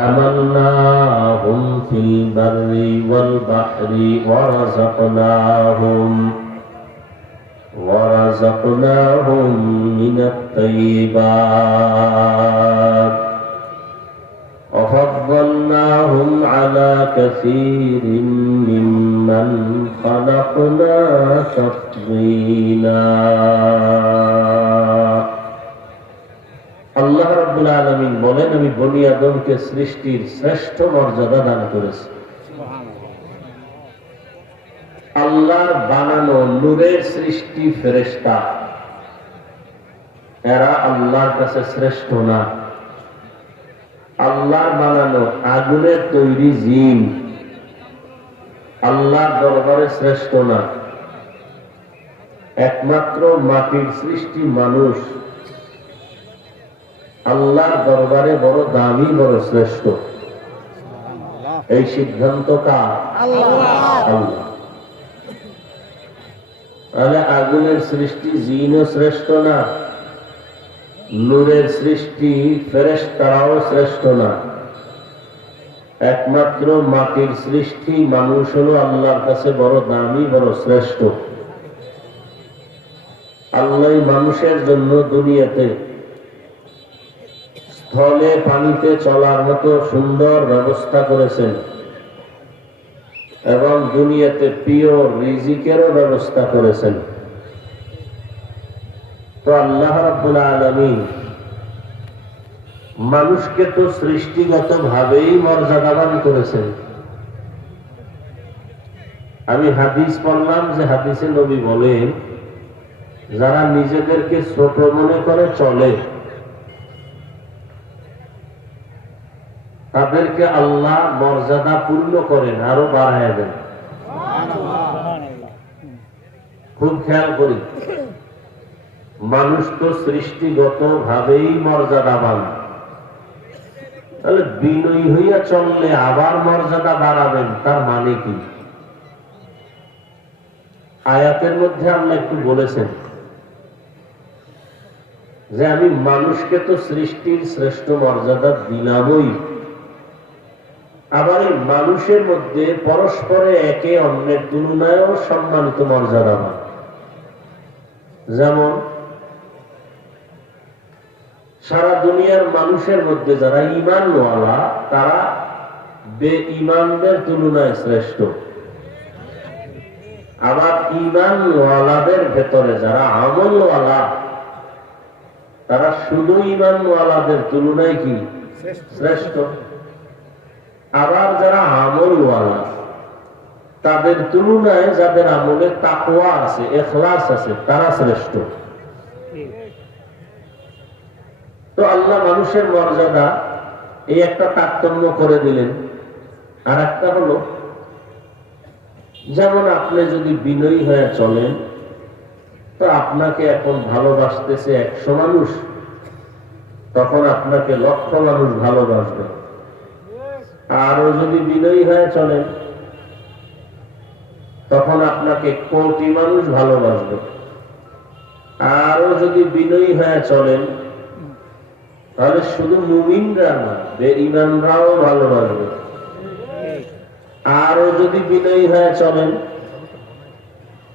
حملناهم في البر والبحر ورزقناهم من الطيبات وفضلناهم على كثير ممن خلقنا تفضيلا। আল্লাহ রাব্বুল আলামিন বলেন, আমি বনি আদমকে সৃষ্টির শ্রেষ্ঠ মর্যাদা দান করেছি। আল্লাহর বানানো নূরের সৃষ্টি ফেরেশতা, এরা আল্লাহর কাছে শ্রেষ্ঠ না। আল্লাহর বানানো আগুনের তৈরি জিন আল্লাহর দরবারে শ্রেষ্ঠ না। একমাত্র মাটির সৃষ্টি মানুষ আল্লাহর দরবারে বড় দামি, বড় শ্রেষ্ঠ। এই সিদ্ধান্ত কার? আল্লাহ। তাহলে আগুনের সৃষ্টি জিনও শ্রেষ্ঠ না, নূরের সৃষ্টি ফেরেশতারাও শ্রেষ্ঠ না। একমাত্র মাটির সৃষ্টি মানুষ হলো আল্লাহর কাছে বড় দামি, বড় শ্রেষ্ঠ। আল্লাহ মানুষের জন্য দুনিয়াতে স্থলে পানিতে চলার মতো সুন্দর ব্যবস্থা করেছেন এবং দুনিয়াতে পিওর রিজিকেরও ব্যবস্থা করেছেন। তো আল্লাহ রাব্বুল আলামিন মানুষকে তো সৃষ্টিগত ভাবেই মর্যাদাবান করেছেন। আমি হাদিস পড়লাম যে হাদিসে নবী বলেন, যারা নিজেদেরকে ছোট মনে করে চলে তাদেরকে আল্লাহ মর্যাদা পূর্ণ করেন, আরো বাড়ায় দেন। খুব খেয়াল করি, মানুষ তো সৃষ্টিগত ভাবেই মর্যাদাবান, তাহলে বিনয়ী হইয়া চললে আবার মর্যাদা বাড়াবেন, তার মানে কি? আয়াতের মধ্যে আল্লাহ একটু বলেছেন যে আমি মানুষকে তো সৃষ্টির শ্রেষ্ঠ মর্যাদা দিলামই, আবার এই মানুষের মধ্যে পরস্পরে একে অন্যের তুলনায়ও সম্মানিত মর্যাদাবান। যেমন সারা দুনিয়ার মানুষের মধ্যে যারা ঈমানওয়ালা তারা বেঈমানদের তুলনায় শ্রেষ্ঠ, আবার ঈমানওয়ালাদের ভেতরে যারা আমলওয়ালা তারা শুধু ঈমানওয়ালাদের তুলনায় কি শ্রেষ্ঠ। আবার যারা আমলওয়ালা তাদের তুলনায় যাদের আমলে তাকওয়া আছে, ইখলাস আছে, তারা শ্রেষ্ঠ। তো আল্লাহ মানুষের মর্যাদা এই একটা তারতম্য করে দিলেন। আর একটা হলো, যেমন আপনি যদি বিনয়ী হয়ে চলেন তো আপনাকে এখন ভালোবাসতেছে 100 মানুষ, তখন আপনাকে লক্ষ মানুষ ভালোবাসবে। আরো যদি বিনয়ী হয়ে চলেন তখন আপনাকে কোটি মানুষ ভালোবাসবে। আরো যদি বিনয়ী হয়ে চলেন তাহলে শুধু মুমিনরা না, বেঈমানরাও ভালোবাসবে। আরো যদি বিনয়ী হয়ে চলেন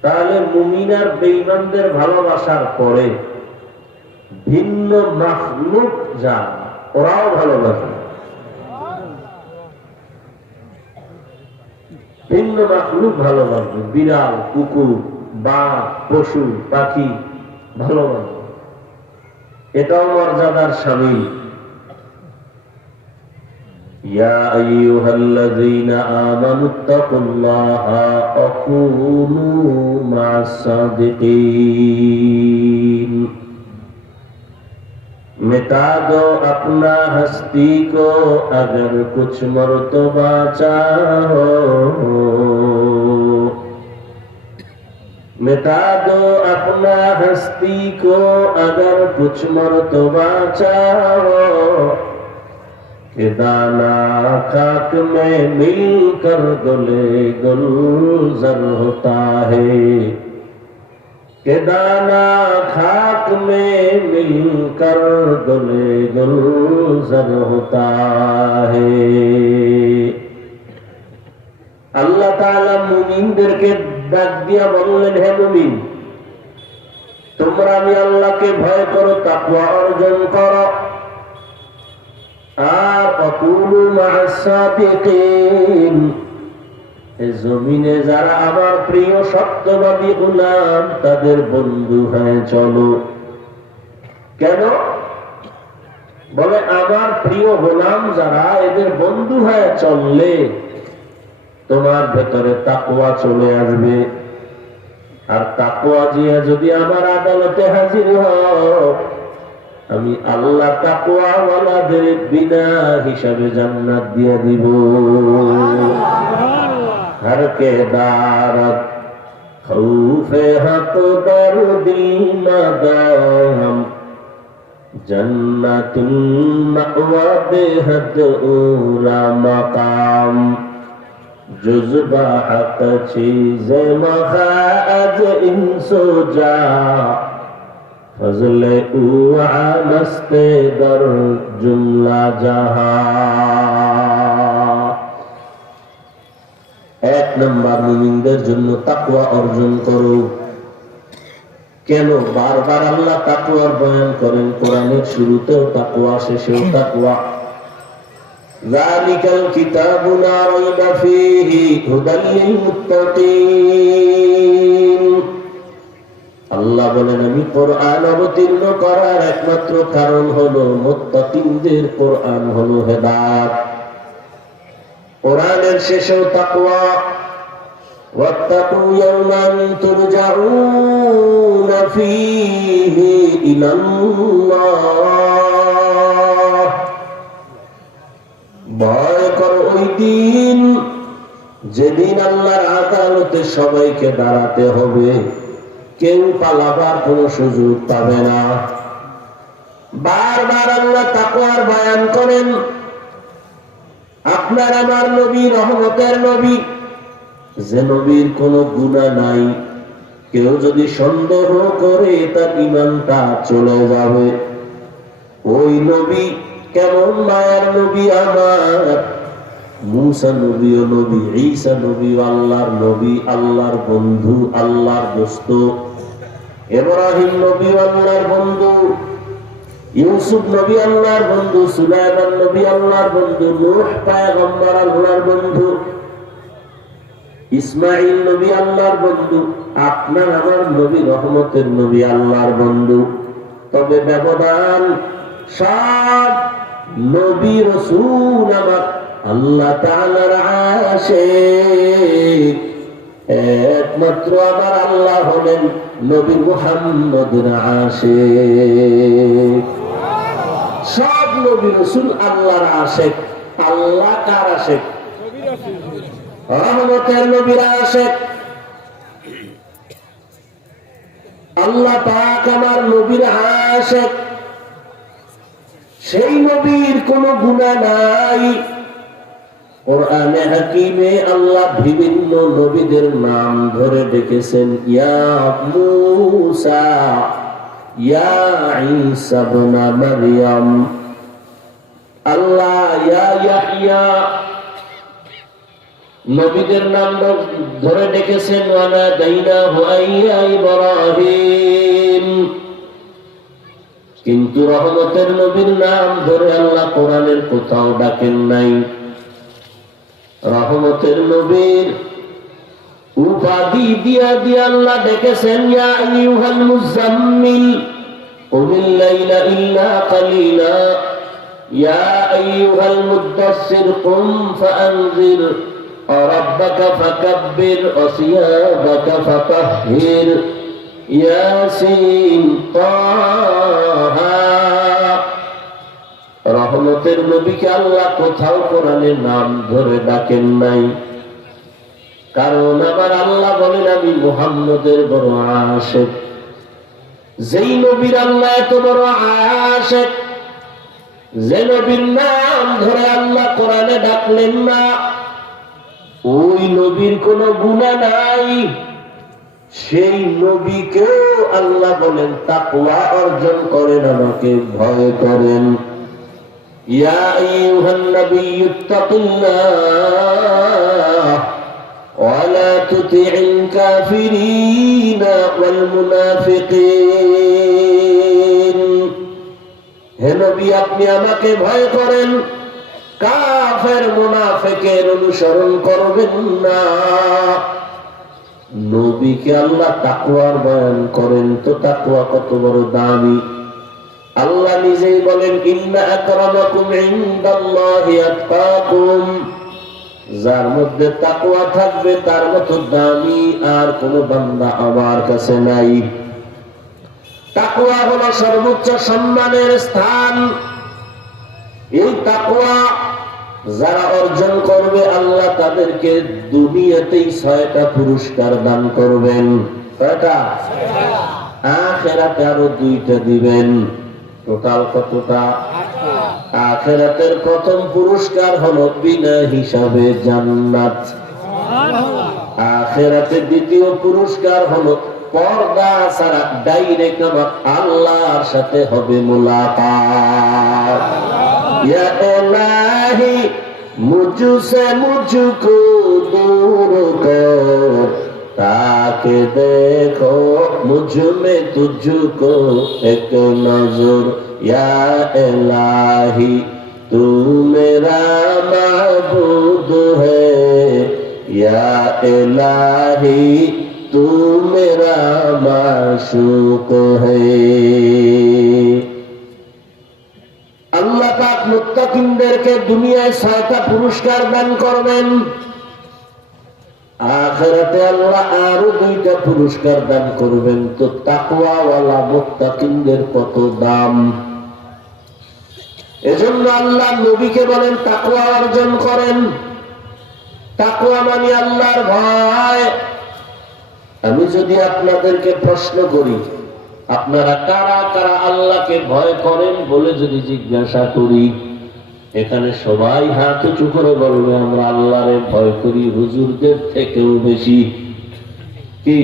তাহলে মুমিন আর বেঈমানদের ভালোবাসার পরে ভিন্ন মাখলুক যা ওরাও ভালোবাসবে। ভিন্ন মাখলুক ভালোবাসবে, বিড়াল, কুকুর, বাঘ, পশু পাখি ভালোবাসবে। এটাও মর্যাদার শামিল। ইয়া আইয়ুহাল্লাযীনা আমানুত্তাকুল্লাহা ওয়া কুনু মা'আস সাদিকিন। मिटा दो अपना हस्ती को अगर कुछ मर्तबा चाहो, मिटा दो अपना हस्ती को अगर कुछ मर्तबा चाहो, कि दाना खाक में मिलकर गुले गुलजार होता है, कि दाना खाक में मिलकर गुले गुलजार होता है। মুমিনদেরকে ডাক দিয়া বললেন, হে মুমিন, তোমরা আমি আল্লাহকে ভয় করো, তাকওয়া অর্জন করো, আর অকুলু মা'আস সাদিকিন, এই জমিনে যারা আমার প্রিয় সত্যবাদী গোলাম তাদের বন্ধু হয়ে চলো। কেন? বলে আমার প্রিয় গোলাম যারা, এদের বন্ধু হয়ে চললে তোমার ভেতরে তাকওয়া চলে আসবে। আর তাকওয়া দিয়ে যদি আমার আদালতে হাজির হও, আমি আল্লাহ তাকওয়াওয়ালাদের বিনা হিসাবে জান্নাত দিয়ে দিব। हर के दारत खौफे हक दर्दी मदाम जन्नतुल मअवा बेहद ऊला मकाम जुज़बा हक चीज़े मखाज इंसो जा फजले ऊ आनस्ते दर जुमला जहां। এক নম্বর মুমিনদের জন্য তাকওয়া অর্জন করো। কেন বারবার আল্লাহ তাকওয়ার বয়ান করেন? কোরআনের শুরুতেও তাকওয়া, শেষেও তাকওয়া। যালিকাল কিতাবু লা রাইবা ফীহি হুদাল লিল মুত্তাকিন। আল্লাহ বলেন, আমি কোরআন অবতীর্ণ করার একমাত্র কারণ হলো মুত্তাকিনদের। কোরআন হলো হেদায়েত। কোরআনের শেষেও তাকওয়া। ওয়াত্তাকু ইয়াওমান তুরজাউনা ফীহি ইলাল্লাহ। ভয় করো ওই দিন যেদিন আল্লাহর আদালতে সবাইকে দাঁড়াতে হবে, কেউ পালাবার কোন সুযোগ পাবে না। বারবার আল্লাহ তাকওয়ার বয়ান করেন। আপনার আমার নবী রহমতের নবী, যে নবীর কোনো গুনাহ নাই, কেউ যদি সন্দেহ করে তার ঈমানটা চলে যাবে। ওই নবী কেমন মায়ার নবী আমার! মূসা নবীও নবী, ঈসা নবীও আল্লাহর নবী, আল্লাহর বন্ধু, আল্লাহর দোস্ত। ইব্রাহিম নবী আল্লাহর বন্ধু, ইউসুফ নবী আল্লাহর বন্ধু, সুলাইমান নবী আল্লাহর বন্ধু, নূহ পয়গম্বর আল্লাহর বন্ধু, ইসমাঈল নবী আল্লাহর বন্ধু। আপনার আমার নবী রহমতের নবী, আল্লাহর বন্ধু। তবে ব্যবধান, সব নবী রাসূল আমার আল্লাহ তাআলার আশিক। একমাত্র আমার আল্লাহ হলেন নবী মুহাম্মদের আশিক। সব নবী রাসূল আল্লাহর আশিক। আল্লাহ কার আশিক? রহমতের নবীর আশিক। আল্লাহ পাক আমার নবীর আশিক। সেই নবীর কোনো গুনাহ নাই। কোরআনে হাকিমে আল্লাহ বিভিন্ন নবীদের নাম ধরে ডেকেছেন। ইয়া মূসা, ইয়া ঈসা ইবনে মারইয়াম, আল্লাহ ইয়া ইয়াহইয়া। নবীদের নাম ধরে ডেকেছেন। ওয়া নাদাইনাহু ইয়া ইব্রাহিম। কিন্তু রহমতের নবীর নাম ধরে আল্লাহ কোরআনের কোথাও ডাকেন নাই। রহমতের নবীর উপাধি দিয়া দিয়া আল্লাহ ডেকেছেন, ইয়া আইয়ুহাল মুযাম্মিল কুমিল লাইলা ইল্লা কালিলা, ইয়া আইয়ুহাল মুদ্দাসসির কুম ফাআনজির রাব্বাকা ফাকাব্বির ওয়া সিয়াবাকা ফাতাহহির, ইয়াসিন তাহা। রহমতের নবীকে আল্লাহ কোথাও কোরআনের নাম ধরে ডাকেন নাই। কারণ আমার আল্লাহ বলেন, আমি মুহাম্মদের বড় আশিক। যেই নবীর আল্লাহ এত বড় আশিক, যে নবীর নাম ধরে আল্লাহ কোরআনে ডাকলেন না, ওই নবীর কোনো গুনাহ নাই। সেই নবীকেও আল্লাহ বলেন তাকওয়া অর্জন করেন, আমাকে ভয় করেন। ইয়া আইয়ুহান নাবিয়্যু তাকিল্লাহ ولا تطع الكافرين والمنافقين হে নবী আপনি আমাকে ভয় করেন কাফের মুনাফিকের অনুসরণ করবেন না নবীকে আল্লাহ তাকওয়ার বয়ান করেন তো তাকওয়া কত বড় দামি আল্লাহ নিজেই বলেন ইন্না আকরামাকুম ইনদাল্লাহি আতকাকুম যার মধ্যে তাকওয়া থাকবে তার মতো দামি আর কোন বান্দা আমার কাছে নাই তাকওয়া হলো সর্বোচ্চ সম্মানের স্থান এই তাকওয়া যারা অর্জন করবে আল্লাহ তাদেরকে দুনিয়াতেই 6টা পুরস্কার দান করবেন কয়টা আখিরাতে আরো 2টা দিবেন টোটাল কতটা আখিরাতের প্রথম পুরস্কার হলো বিনা হিসাবে জান্নাত আখিরাতে দ্বিতীয় পুরস্কার হলো পর্দা ছাড়া ডাইরেক্ট আমার আল্লাহর সাথে হবে মুলাকাত ইয়া ইলাহি মুঝসে মুঝকো দূর কর তাকে দেখো মুঝ में तुझको एक नजर या इलाही तू मेरा माबूद है या इलाही तू मेरा माशूक है আল্লাহ পাক মুত্তাকিনদেরকে দুনিয়ায় 6টা পুরস্কার দান করবেন আখিরাতে আল্লাহ আরো 2টা পুরস্কার দান করবেন তো তাকওয়া ওয়ালা মুত্তাকিনদের কত দাম এজন্য আল্লাহ নবীকে বলেন তাকওয়া অর্জন করেন তাকওয়া মানে আল্লাহর ভয় আমি যদি আপনাদেরকে প্রশ্ন করি আপনারা কারা কারা আল্লাহকে ভয় করেন বলে যদি জিজ্ঞাসা করি এখানে সবাই হাত উঁচু করে বলবে আমরা আল্লাহরে ভয় করি হুজুরদের থেকেও বেশি কি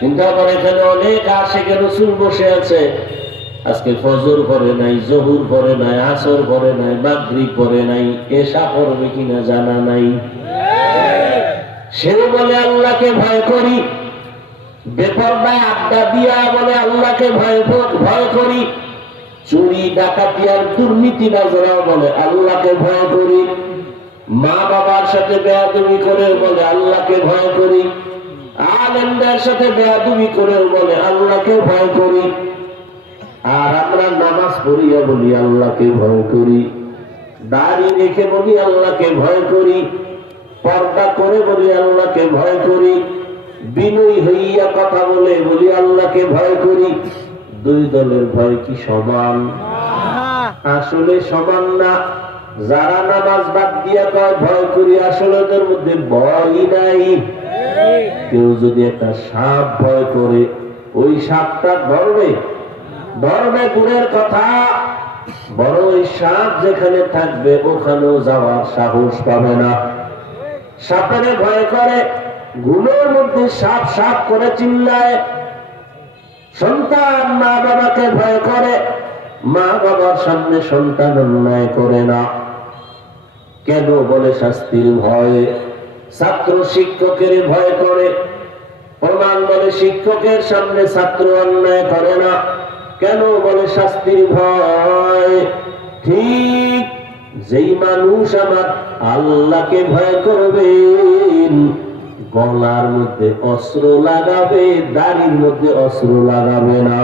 কিন্তু আবার এখানে অনেক আশিকে রাসূল বসে আছে আজকে ফজর পড়ে নাই জোহর পড়ে নাই আসর পড়ে নাই মাগরিব পড়ে নাই এশা পড়বে কিনা জানা নাই সে বলে আল্লাহকে ভয় করি বেপরদায় আড্ডা দিয়া বলে আল্লাহকে ভয় করি চুরি ডাকাতি আর দুর্নীতি নজরাও বলে আল্লাহকে ভয় করি মা বাবার সাথে বেয়াদবি করে বলে আল্লাহকে ভয় করি আলেমদের সাথে বেয়াদবি করে বলে আল্লাহকে ভয় করি আর আমরা নামাজ পড়িয়া বলি আল্লাহকে ভয় করি দাড়ি রেখে বলি আল্লাহকে ভয় করি পর্দা করে বলি আল্লাহকে ভয় করি বিনয়ী হইয়া কথা বলে বলি আল্লাহকে ভয় করি দুই দলের ভয় কি সমান আসলে সমান না যারা নামাজ বাদ দিয়া কয় ভয় করি আসলে ওদের মধ্যে ভয়ই নাই কেউ যদি একটা সাপ ভয় করে ওই সাপটা ধরবে দূরের কথা বড় ওই সাপ যেখানে থাকবে ওখানেও যাওয়ার সাহস পাবে না সাপের ভয় করে ঘুমের মধ্যে সাপ সাপ করে চিল্লায় সন্তান মা বাবাকে ভয় করে মা বাবার সামনে সন্তান অন্যায় করে না কেন বলে শাস্তির ভয়ে ছাত্র শিক্ষকের ভয় করে প্রমাণ বলে শিক্ষকের সামনে ছাত্র অন্যায় করে না কেন বলে শাস্তির ভয় ঠিক যেই মানুষ আমার আল্লাহকে ভয় করবেন গলার মধ্যে অস্ত্র লাগাবে দাড়ির মধ্যে অস্ত্র লাগাবে না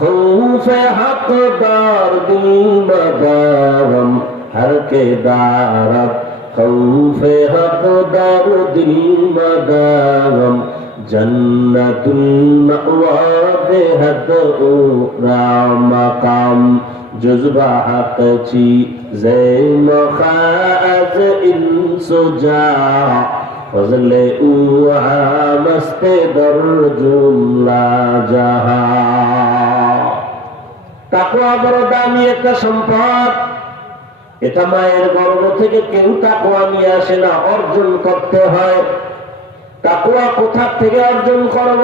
খৌফে হকদার দিল মদারম হর কে দারত খৌফে হকদার দিল মদারম জন্নতুল মাওয়া বেহদ রামাকাম জুজবা হাতচি زين خاز انسجا فضل اوها مست در جملا جہا তাকওয়া বড় দামি একটা সম্পদ এটা মায়ের গর্ভ থেকে কেউ তাকওয়া নিয়ে আসে না অর্জন করতে হয় তাকওয়া কোথা থেকে অর্জন করব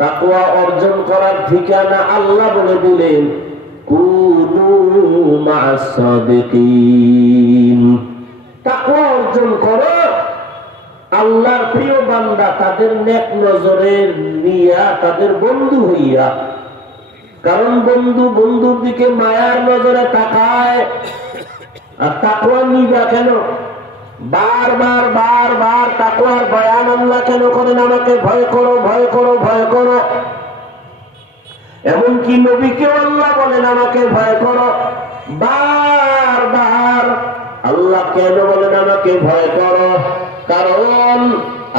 তাকওয়া অর্জন করার ঠিকানা আল্লাহ বলে দিলেন কুনু মা'আস সাদিকিন। তাকওয়া অর্জন করো, আল্লাহর প্রিয় বান্দা তাদের নেক নজরে নিয়া তাদের বন্ধু হইয়া। কারণ বন্ধু বন্ধুর দিকে মায়ার নজরে তাকায়। আর তাকওয়া নিবা কেন? বারবার বারবার তাকওয়ার বয়ান আল্লাহ কেন করেন? আমাকে ভয় করো, ভয় করো, ভয় করো। এমনকি নবীকে আল্লাহ বলেন আমাকে ভয় করো। বারবার আল্লাহ কেন বলেন আমাকে ভয় করো? কারণ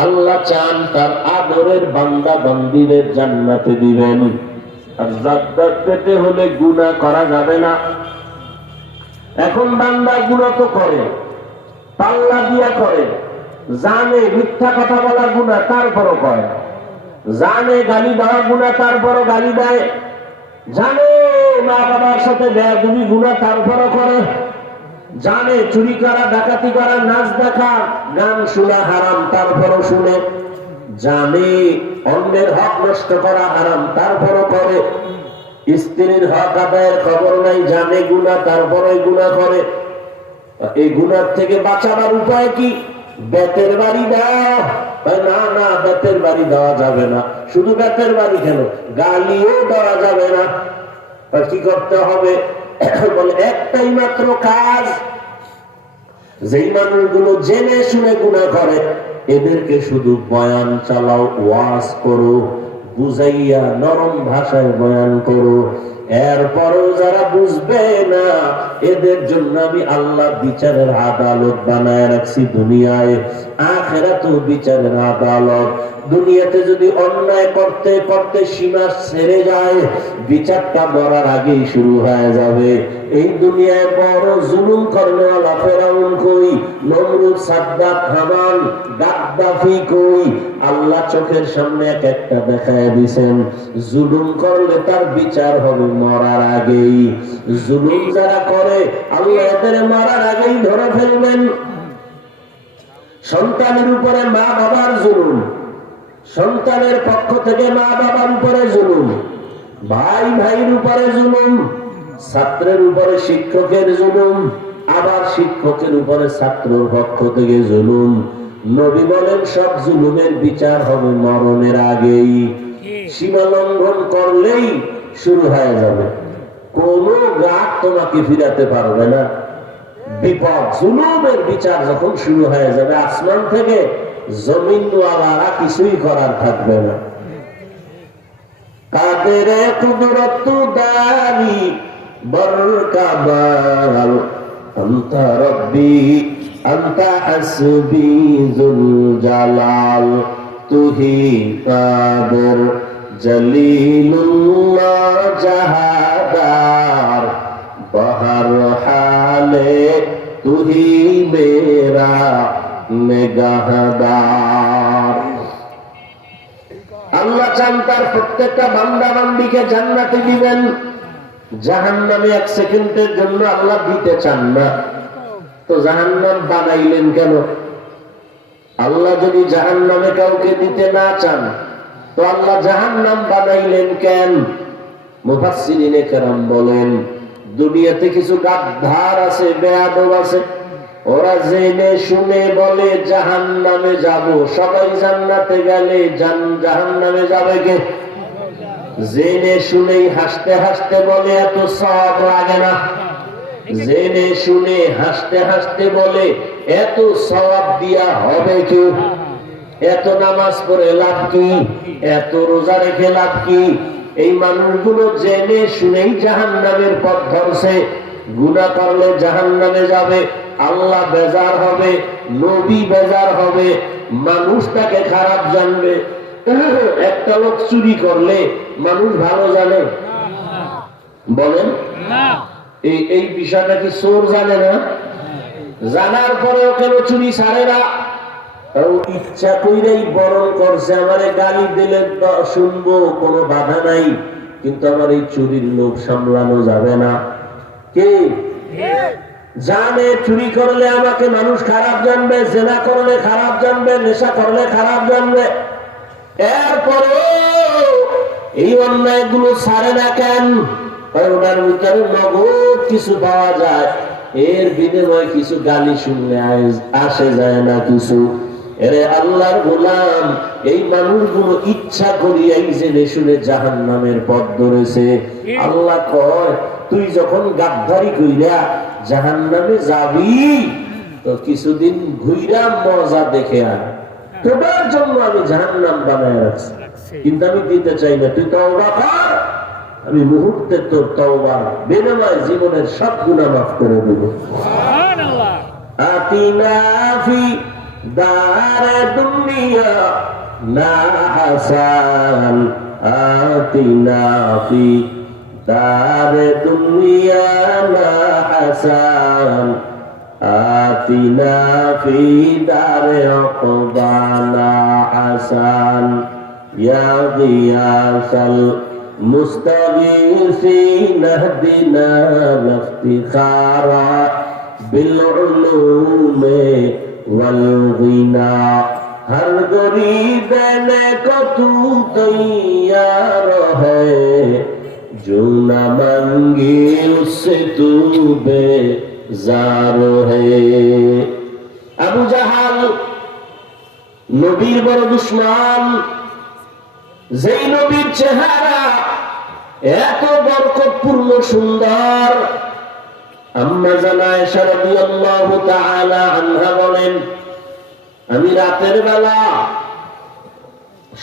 আল্লাহ চান তার আদরের বান্দা বান্দীদের জান্নাতে দিবেন। আর জান্নাত পেতে হলে গুনাহ করা যাবে না। এখন বান্দা গুনাহ তো করে, পাল্লা দিয়া করে, জানে মিথ্যা কথা বলা গুনাহ তারপরও করে, জানে গালি দেওয়া গুনাহ তারপরও গালি দেয়, জানে মা বাবার সাথে বেয়াদবি গুনাহ তারপরও করে, জানে চুরি করা, ডাকাতি করা, নাচ দেখা, গান শোনা হারাম তারপরও শুনে, জানে অন্যের হক নষ্ট করা হারাম তারপরও করে, স্ত্রীর হক আদায়ের খবর নাই, জানে গুনাহ তারপরও গুনাহ করে। এই গুনাহ থেকে বাঁচাবার উপায় কি? বেতের বাড়ি দাও। না না, বেতের বাড়ি দেওয়া যাবে না। শুধু বেতের বাড়ি কেন, গালিও দেওয়া যাবে না। কি করতে হবে? বলে একটাই মাত্র কাজ, যেই মানুষগুলো জেনে শুনে গুনাহ করে এদেরকে শুধু বয়ান চালাও, ওয়াজ করো, বুঝাইয়া নরম ভাষায় বয়ান করো। এরপরও যারা বুঝবে না এদের জন্য আমি আল্লাহ বিচারের আদালত বানায় রাখছি দুনিয়ায়, আখিরাতেও বিচারের আদালত। দুনিয়াতে যদি অন্যায় করতে করতে সীমা ছেড়ে যায়, বিচারটা মরার আগেই শুরু হয়ে যাবে। এই দুনিয়ায় বড় জুলুম করনেওয়ালা ফেরাউন কই, নমরুদ, সাদ্দাত, হামান, গাদ্দাফি কই? আল্লাহ চোখের সামনে এক একটা দেখায় দিয়েছেন। জুলুম করলে তার বিচার হবে মরার আগেই। জুলুম যারা করে আল্লাহ এদের মারার আগেই ধরে ফেলবেন। সন্তানের উপরে মা বাবার জুলুম, সন্তানের পক্ষ থেকে মা বাবার উপরে জুলুম, ভাই ভাইয়ের উপরে জুলুম, ছাত্রের উপরে শিক্ষকের জুলুম, আবার শিক্ষকের উপরে ছাত্রের পক্ষ থেকে জুলুম। নবী বলেন সব জুলুমের বিচার হবে মরণের আগেই। সীমা লঙ্ঘন করলেই শুরু হয়ে যাবে, কোন গাছ তোমাকে ফিরাতে পারবে না। বিপদ, জুলুমের বিচার যখন শুরু হয়ে যাবে, আসমান থেকে জমিনওয়ালারা কিছুই করার থাকবে না। কাদের কুদরত দারি বরকাবাল আনতা রব্বি আনতা হাসবি যুল জালাল তুহি কাদের জলিলুল্লাহ জাহাদার বহর হালে তুহি মেরা নিগাহদার। আল্লাহ চান তার প্রত্যেকটা বান্দা বান্দীকে জান্নাতে দিবেন, জাহান্নামে এক সেকেন্ডের জন্য আল্লাহ দিতে চান না। তো জাহান্নাম বানাইলেন কেন? আল্লাহ যদি জাহান্নামে কাউকে দিতে না চান তো আল্লাহ জাহান্নাম বানাইলেন কেন? মুফাসসিরিনে কেরাম বলেন, দুনিয়াতে কিছু গাদ্দার আছে, বেয়াদব আছে, ওরা জেনে শুনে বলে জাহান্নামে যাব। সবাই জান্নাতে গেলে জাহান্নামে যাবে কে? জেনে শুনেই হাসতে হাসতে বলে এত সওয়াব লাগে না। জেনে শুনে হাসতে হাসতে বলে এত সওয়াব দিয়া হবে কি? এত নামাজ পড়ে লাভ কি? এত রোজা রেখে লাভ কি? এই মানুষগুলো জেনে শুনেই জাহান্নামের পথ ধরছে। গুনাহ করলে জাহান্নামে যাবে, আল্লাহ বেজার হবে, নবী বেজার হবে, মানুষ তাকে খারাপ জানবে। একটা লোক চুরি করলে মানুষ ভালো জানে? বলেন এই বিষয়টা কি চোর জানে না? জানার পরেও কেন চুরি ছাড়ে না? ইচ্ছা কইরাই বরণ করছে, আমারে গালি দিলে শুনবো, কোনো বাধা নাই, কিন্তু আমার এই চুরির লোভ সামলানো যাবে না। কে জানে চুরি করলে আমাকে মানুষ খারাপ জানবে, জেনা করলে খারাপ জানবে, নেশা করলে খারাপ জানবে, এরপরে এই অন্যায়গুলো ছাড়ে না কেন? ওটার ভিতরে নগদ কিছু পাওয়া যায়, এর বিনিময়ে কিছু গালি শুনলে আসে যায় না কিছু। এরে আল্লাহর গোলাম, এই মানুষগুলো ইচ্ছা করিয়াই জেনে শুনে জাহান্নামের পথ ধরেছে। আল্লাহ কয়, তুই যখন গাদ্দারি কইরা জাহান্নামে যাবি তো কিছুদিন ঘুইরা মজা দেখে আয়, তোর জন্য আমি জাহান্নাম বানায় রাখছি, কিন্তু আমি দিতে চাই না। তুই তওবা কর, আমি মুহূর্তে তোর তওবার বিনিময়ে জীবনের সব গুনাহ মাফ করে দেব। সুবহানাল্লাহ। আতিনা ফি দারে দুনিয়া না হাসান, আতিনা ফি দারে দুনিয়া না হাসান, আতিনা ফি দারে উকবানা হাসান, ইয়া গিয়াসাল মুস্তাগীসিন ইহদিনা ইফতিখারা বিল উলুমে ওয়াল গিনা, हर गरीब ने को तू तैयार है, जो न मांगे उससे तू बेजार है। আবু জাহাল নবীর বড় দুশমন, যেই নবীর চেহারা এত বরকতপূর্ণ সুন্দর। আম্মা জানা আয়েশা রাদিয়াল্লাহু তাআলা আনহা বলেন, আমি রাতের বেলা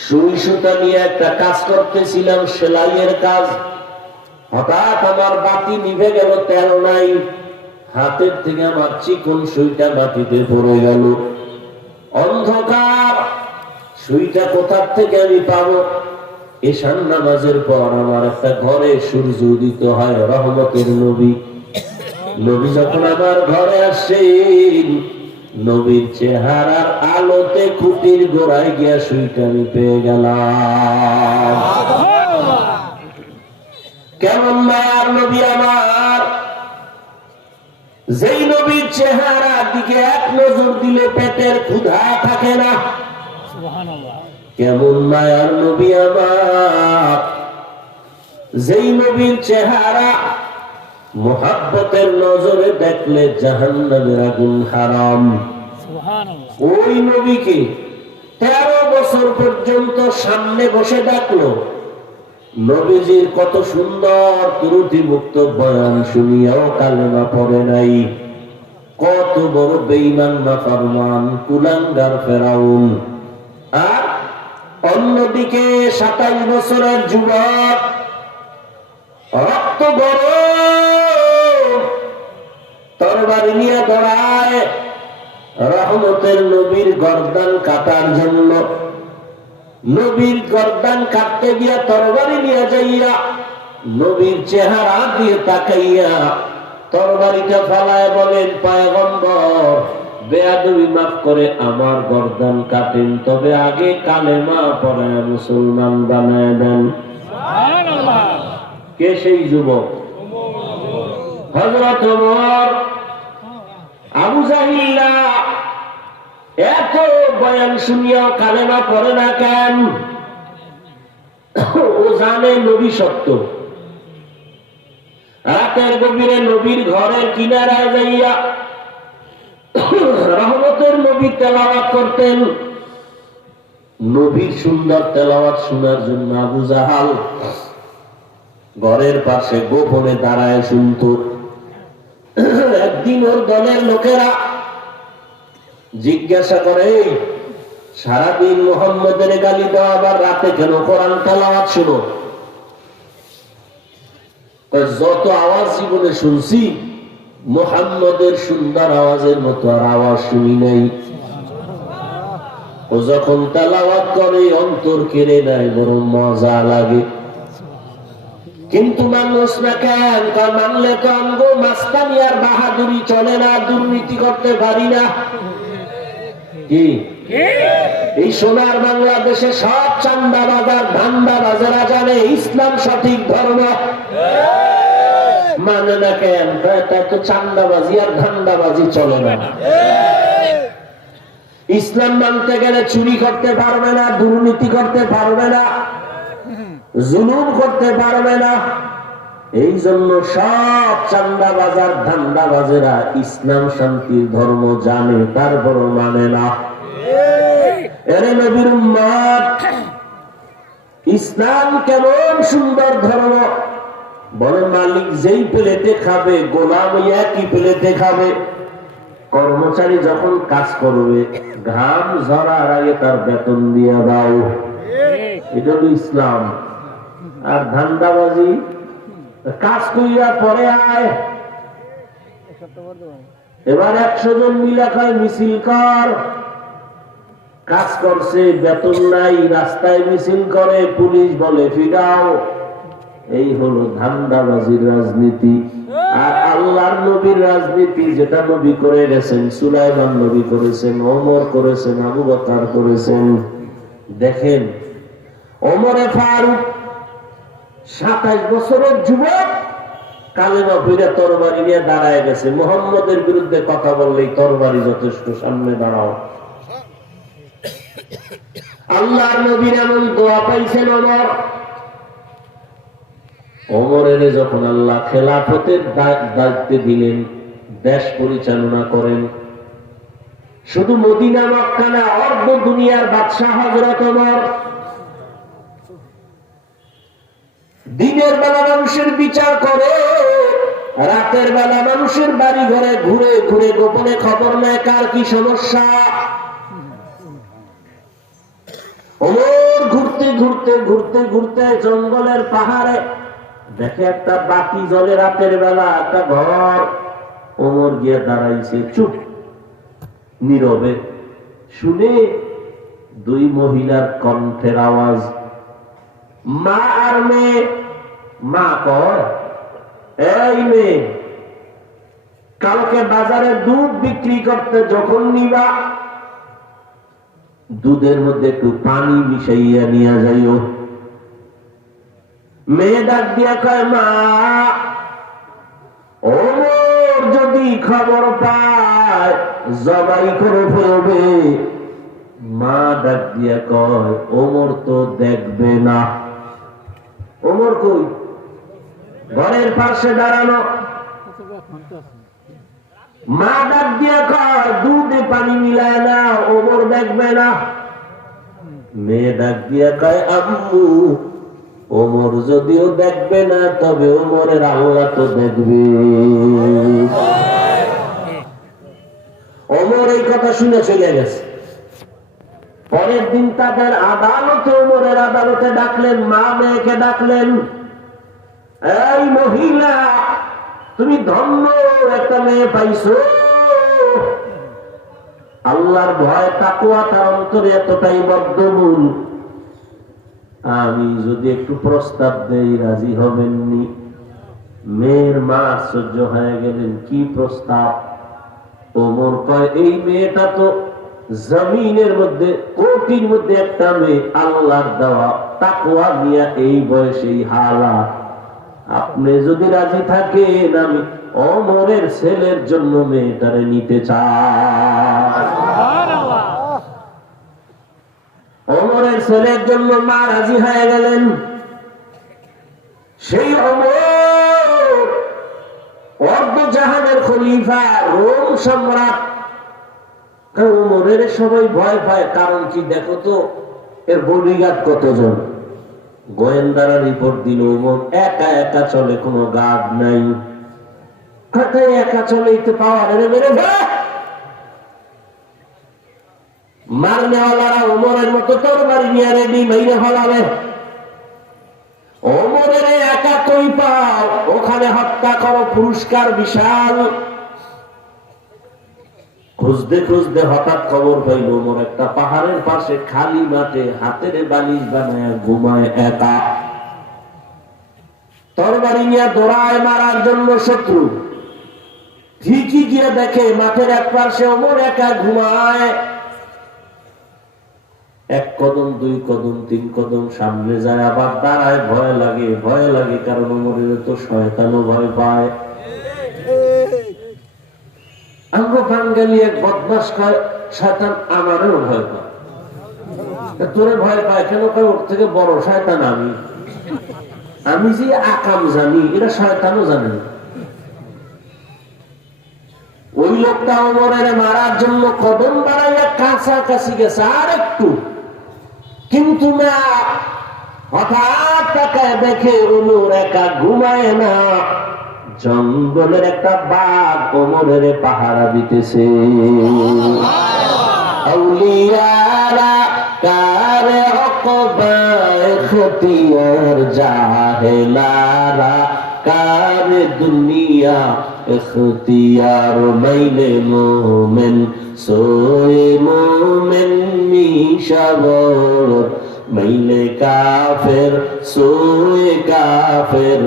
সুই সুতা নিয়ে একটা কাজ করতেছিলাম, সেলাইয়ের কাজ। হঠাৎ আমার বাতি নিভে গেল, তেল নাই। হাতের থেকে আমার চিকন সুইটা মাটিতে পড়ে গেল। অন্ধকার, সুইটা কোথার থেকে আমি পাবো? এশার নামাজের পর আমার একটা ঘরে সূর্য উদিত হয়, রহমতের নবী। নবী যখন আমার ঘরে আসেন, নবীর চেহারার আলোতে খুঁটির গোড়ায় গিয়া সুইটা আমি পেয়ে গেলাম। কেমন মায়ার নবী আমার, যেই নবীর চেহারা দিকে এক নজর দিলে পেটের ক্ষুধা থাকে না। সুবহানাল্লাহ। কেমন মায়ার নবী আমার, যেই নবীর চেহারা মুহাব্বতের নজরে দেখলে জাহান্নামের আগুন হারাম। সুবহানাল্লাহ। ওই নবীকে 13 বছর পর্যন্ত সামনে বসে ডাকলো। নবীজির কত সুন্দর ত্রুটি মুক্ত বয়ান শুনিয়াও কালেমা পড়ে নাই। কত বড় বেঈমান নাফরমান কুলাঙ্গার ফেরাউন। আর অন্যদিকে 27 বছরের যুবক, রক্ত গরম, তরবারি নিয়ে দৌড়ায় রহমতের নবীর গর্দান কাটার জন্য। নবীর গর্দান কাটতে গিয়া তরবারি নিয়ে যাইয়া নবীর চেহারা দিয়ে তাকাইয়া তরবারিটা ফালায় বলেন, পয়গম্বর বেয়াদবি মাফ করে আমার গর্দান কাটেন, তবে আগে কালেমা পড়ায় মুসলমান বানায় দেন। সুবহানাল্লাহ। কে সেই যুবক? হযরত ওমর। আবু জাহিল এত বয়ান শুনিয়াও কালেমা পড়ে না কেন? ও জানে নবী সত্য। রাতের গভীরে নবীর ঘরের কিনারায় যাইয়া রহমতের নবী তেলাওয়াত করতেন। নবীর সুন্দর তেলাওয়াত শোনার জন্য আবু জাহাল ঘরের পাশে গোপনে দাঁড়ায় শুনত। একদিন ওর দলের লোকেরা জিজ্ঞাসা করে, সারাদিন মুহাম্মদের গালি দাও, আবার রাতে কেন কোরআন তেলাওয়াত শুনো? যত আওয়াজ জীবনে শুনছি মুহাম্মদের সুন্দর আওয়াজের মতো আর আওয়াজ শুনি নাই। ও যখন তেলাওয়াত করে অন্তর কেড়ে নেয়, বড় মজা লাগে। কিন্তু মানুষ না কেন? মানলে তো আমগো মাস্তানি আর বাহাদুরি চলে না, দুর্নীতি করতে পারি না। কি এই সোনার বাংলাদেশে সব চান্দাবাজার ধান্দাবাজেরা জানে ইসলাম সঠিক ধর্ম, মানে না কেন? তাই তো চান্দাবাজি আর ধান্দাবাজি চলে না। ইসলাম মানতে গেলে চুরি করতে পারবে না, দুর্নীতি করতে পারবে না, জুলুম করতে পারবে না। এই জন্য সব চান্দা বাজার ধান্দা বাজেরা ইসলাম শান্তির ধর্ম জানে, তারপর মানে না। এরে নবীর উম্মত, ইসলাম কেমন সুন্দর ধর্ম। বলে মালিক যেই প্লেটে খাবে, গোলাম একই প্লেটে খাবে। কর্মচারী যখন কাজ করবে, ঘাম ঝরার আগে তার বেতন দিয়ে দাও, এটা হলো ইসলাম। আর ধান্দাবাজি, কাজ কইরা পরে আয়। এবার 100 জন মিলা খায় মিছিল কর, কাজ করছে বেতন নাই, রাস্তায় মিছিল করে, পুলিশ বলে ফিরাও। এই হলো ধান্দাবাজির রাজনীতি। আর আল্লাহর নবীর রাজনীতি, যেটা নবী করে গেছেন, সুলাইমান নবী করেছেন, ওমর করেছেন, আবু বকর করেছেন। দেখেন ওমরে ফারুক 27 বছরের যুবক, কালেমা পড়ে তরবারি নিয়ে দাঁড়ায় গেছে। মুহাম্মদের বিরুদ্ধে কথা বললেই তরবারি যথেষ্ট, সামনে দাঁড়াও। আল্লাহর নবীর এমন দোয়া পাইছেন ওমর। ওমরের যখন আল্লাহ খেলাফতের দায়িত্বে দিলেন, দেশ পরিচালনা করেন, শুধু মদিনা মক্কা না, অর্ধ দুনিয়ার বাদশাহ হযরত ওমর। দিনের বেলা মানুষের বিচার করে, রাতের বেলা মানুষের বাড়ি ঘরে ঘুরে ঘুরে গোপনে খবর নেয় কার কি সমস্যা। ওমর ঘুরতে ঘুরতে ঘুরতে ঘুরতে জঙ্গলের পাহাড়ে দেখে একটা বাতি জ্বলে রাতের বেলা, একটা ঘর। ওমর গিয়ে দাঁড়াইছে চুপ নীরবে, শুনে 2 মহিলার কণ্ঠের আওয়াজ। মা আর মেয়ে। মা কয়, এই মেয়ে, কালকে বাজারে দুধ বিক্রি করতে যখন নিবা, দুধের মধ্যে একটু পানি মিশাইয়া নিয়ে যাইও। মেয়ে ডাক দিয়া কয়, মা, ওমর যদি খবর পায় জবাই করে ফেলবে। মা ডাক দিয়া কয়, ওমর তো দেখবে না। ওমর কই? ঘরের পাশে দাঁড়ানো। মা ডাক দিয়া কয়, দুধে পানি মিলায় না, ওমর দেখবে না। মেয়ে ডাক দিয়া কয়, আম্মু, ওমর যদিও দেখবে না, তবে ওমরের আল্লাহ তো দেখবে। ওমর এই কথা শুনে চলে গেছে। পরের দিন তাদের আদালতে, ওমরের আদালতে ডাকলেন। মা মেয়েকে ডাকলেন, এই মহিলা, তুমি ধন্য একটা মেয়ে পাইছো। আল্লাহর ভয় তাকওয়া তার অন্তরে এতটাই বদ্ধমূল, আমি যদি একটু প্রস্তাব দেই রাজি হবেননি। মেয়ের মা আশ্চর্য হয়ে গেলেন, কি প্রস্তাব? ওমর কয়, এই মেয়েটা তো জমিনের মধ্যে কোটির মধ্যে একটা মেয়ে, আল্লাহর দেওয়া, তাকওয়া নিয়ে এই বয়সে এই হালাত। আপনি যদি রাজি থাকেন, আমি ওমরের ছেলের জন্য মেয়েটারে নিতে চাই। ওমরের ছেলের জন্য মা রাজি হয়ে গেলেন। সেই ওমর অর্ধ জাহানের খলিফা, রোম সম্রাট। ওমরের সবাই ভয় পায়, কারণ কি দেখো তো এর বডিগার্ড কতজন। গোয়েন্দারা রিপোর্ট দিল, ওমর একা একা চলে, কোনো গার্ড নাই। একা চলে পাওয়ারে মেরে মারনেওয়ালারা ওমরের মতো তরবারি নিয়ে রেডি, মেরে ফেলাবে। ওমরের একা কই পাও, ওখানে হত্যা করো, পুরস্কার বিশাল। খুঁজতে খুঁজতে হঠাৎ খবর পাইল, ওমর একটা পাহাড়ের পাশে খালি মাঠে হাতের বালিশ বানায় ঘুমায় একা। তরবারি নিয়ে দৌড়ায় মারার জন্য শত্রু। ঠিকই গিয়ে দেখে মাঠের এক পাশে ওমর একা ঘুমায়। 1 কদম 2 কদম 3 কদম সামনে যায়, আবার দাঁড়ায়। ভয় লাগে, ভয় লাগে, কারণ ওমরের তো শয়তানও ভয় পায়। আঙ্গ বাঙ্গালি এক বদমাস কয়, শয়তান আমারও ভয় পায়। তোরে ভয় পায় কেন? কয়, ওর থেকে বড় শয়তান আমি। আমি যে আকাম জানি এটা শয়তানও জানে না। ওই লোকটা ওমরের মারার জন্য কদম বাড়াইয়া কাছাকাছি গেছে আর একটু, কিন্তু না, হঠাৎ তাকায় দেখে ওমর একা ঘুমায় না, জঙ্গলের একটা বাঘ ওমরের পাহারা দিতেছে। আউলিয়ারা কারে অকবায় খতিয়ার, জাহেলারা কারে দুনিয়া ইখতিয়ার, মাইলে মোমেন সোয়ে মোমেন মিশাবর, মাইলে কাফের সোয়ে কাফের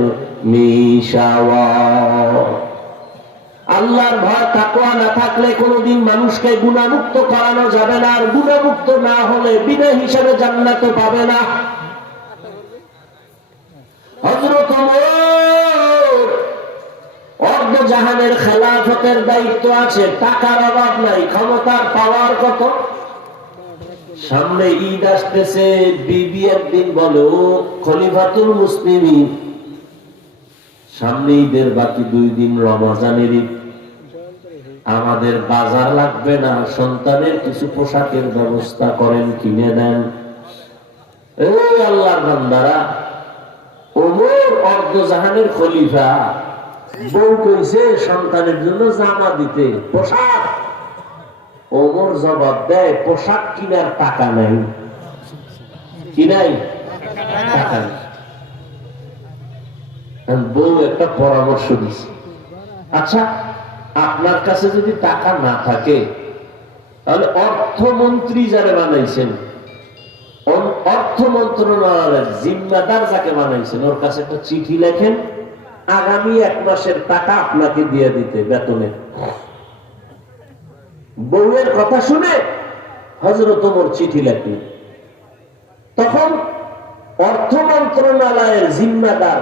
মিশাওয়ার। আল্লাহর ভয় তাকওয়া না থাকলে কোনোদিন মানুষকে গুনাহমুক্ত করানো যাবে না, আর গুনাহমুক্ত না হলে বিনা হিসাবে জান্নাতও পাবে না। হযরত ওমর অর্ধ জাহানের খেলাফতের দায়িত্ব আছে, টাকার অভাব নাই, ক্ষমতার পাওয়ার কত। সামনে ঈদ আসতেছে, বিবি একদিন বলে, ও খলিফাতুল মুসলিমিন, সামনে ঈদের বাকি 2 দিন রমজানের ঈদ, আমাদের বাজার লাগবে না, সন্তানের কিছু পোশাকের ব্যবস্থা করেন, কিনে দেন। এই আল্লাহর বান্দারা, ওমর অর্ধ জাহানের খলিফা, বউ কইছে সন্তানের জন্য জামা দিতে, পোশাক। ওমর জবাব দেয়, পোশাক কিনার টাকা নাই। কি নাই? টাকা নাই। বউ একটা পরামর্শ দিছে, আচ্ছা আপনার কাছে যদি টাকা না থাকে তাহলে অর্থমন্ত্রী যারা বানাইছেন, অর্থ মন্ত্রণালয়ের জিম্মাদার যাকে বানাইছেন, ওর কাছে একটা চিঠি লেখেন, আগামী 1 মাসের টাকা আপনাকে দিয়ে দিতে বেতনে। বউয়ের কথা শুনে হযরত ওমর চিঠি লেখলেন। তখন অর্থ মন্ত্রণালয়ের জিম্মাদার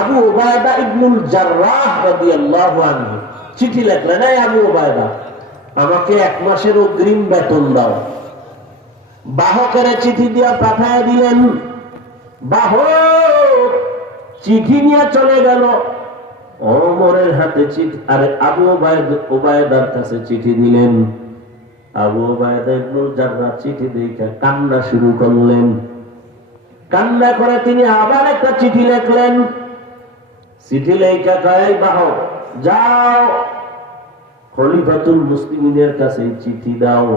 আবু উবায়দা ইবনুল জাররাহ রাদিয়াল্লাহু আনহু চিঠি লেখলেন, এই আবু উবায়দা, আমাকে 1 মাসের অগ্রিম বেতন দাও। বাহকের চিঠি দিয়া পাঠায় দিলেন। বাহক চিঠি নিয়ে চলে গেল, ওমরের হাতে চিঠি, আরে আবু উবায়দার কাছে চিঠি দিলেন। আবু উবায়দা ইবনুল জাররাহ চিঠি দেখে কান্না শুরু করলেন। কান্না করে তিনি আবার একটা চিঠি লিখলেন। চিঠি লেখা কয়, বাহক যাও খলিফাতুল মুসলিমিনের কাছে চিঠি দাও,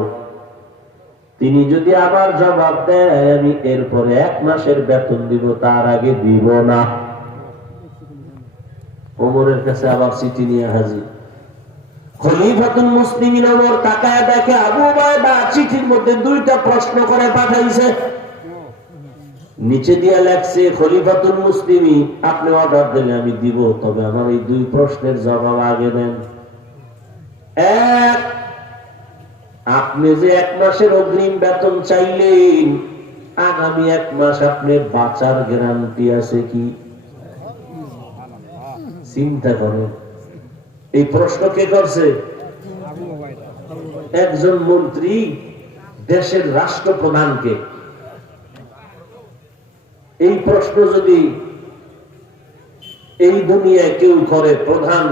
তিনি যদি আবার জবাব দেয় আমি এরপরে 1 মাসের বেতন দিব, তার আগে দিব না। ওমরের কাছে আবার চিঠি নিয়ে হাজির। খলিফাতুল মুসলিমিন ওমর তাকায় দেখে আবু উবায়দা চিঠির মধ্যে 2টা প্রশ্ন করে পাঠাইছে। নিচে দিয়ে লেখছে, খলিফাতুল মুসলিমিন, আপনি অর্ডার দিলে আমি দিব, তবে আমার এই 2 প্রশ্নের জবাব আগে দেন। 1, আপনি যে 1 মাসের অগ্রিম বেতন চাইলেন, আগামী 1 মাস আপনি বাঁচার গ্যারান্টি আছে কি? চিন্তা করেন, এই প্রশ্ন কে করছে? একজন মন্ত্রী দেশের রাষ্ট্রপ্রধানকে। এই প্রশ্ন যদি এই দুনিয়ায় কেউ করে, প্রধান